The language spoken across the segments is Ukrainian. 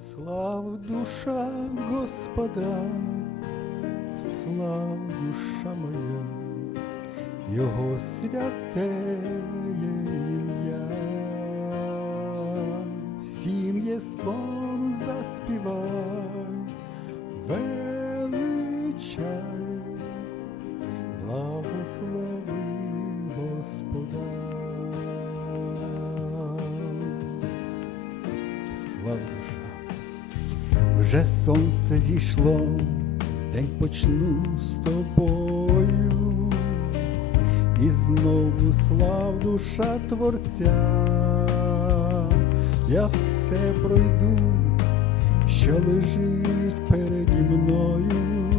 Слав душа Господа, слав душа моя, Його святе ім'я, всім єством заспівай, величай, благослови Господа. Слава душа. Вже сонце зійшло, день почну з тобою, і знову слав душа Творця, я все пройду, що лежить переді мною,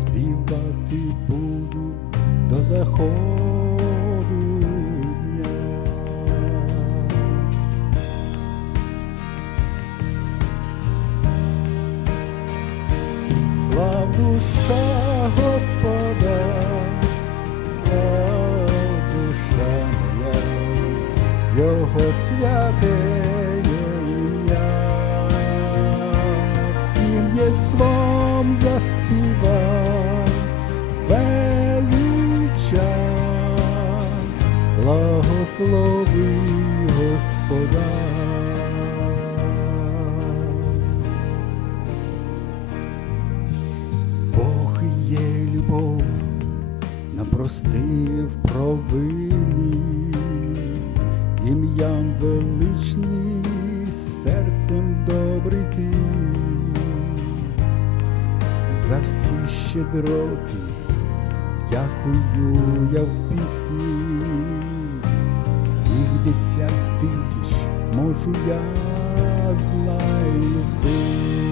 співати буду до заходу душа Господа, слав душа моя, Його святе ім'я, всім єством заспівай, величай, благослови Господа. Простив провини, ім'ям величний, серцем добрий ти, за всі щедроти, дякую я в пісні, їх десять тисяч можу я знайти.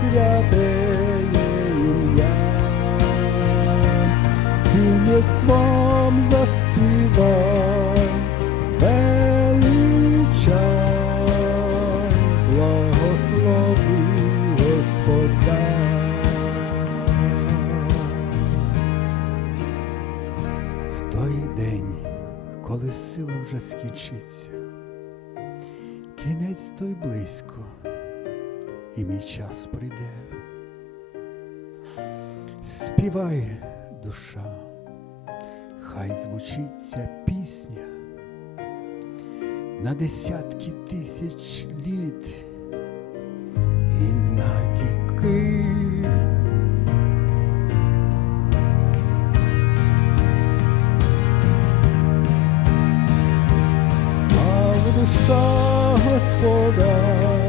Святе ім'я, всім єством заспівай, величай, благослови Господа. В той день, коли сила вже скінчиться, кінець той близько, і мій час прийде. Співай, душа, хай звучить ця пісня на десятки тисяч літ і на віки. Слава душа Господа,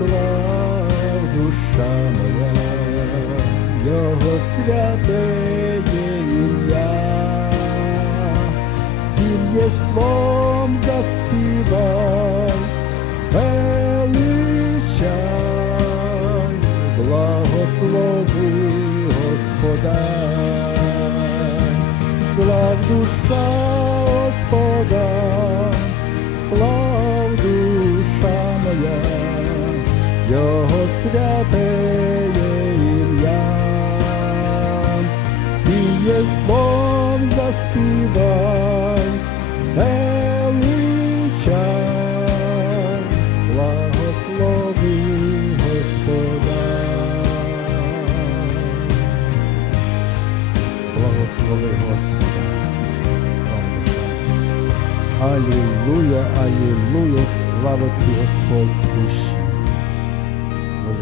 слава душа моя, Його святе ім'я, всім єством заспівай, величай, благослови Господа. Слав душа Господа, Його святе ім'я, всім єством заспівай, величай, благослови Господа. Благослови Господа, слава душа. Алілуя, алілуя, слава тобі, Господь сущий.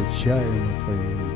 Величаємо Твоє ім'я.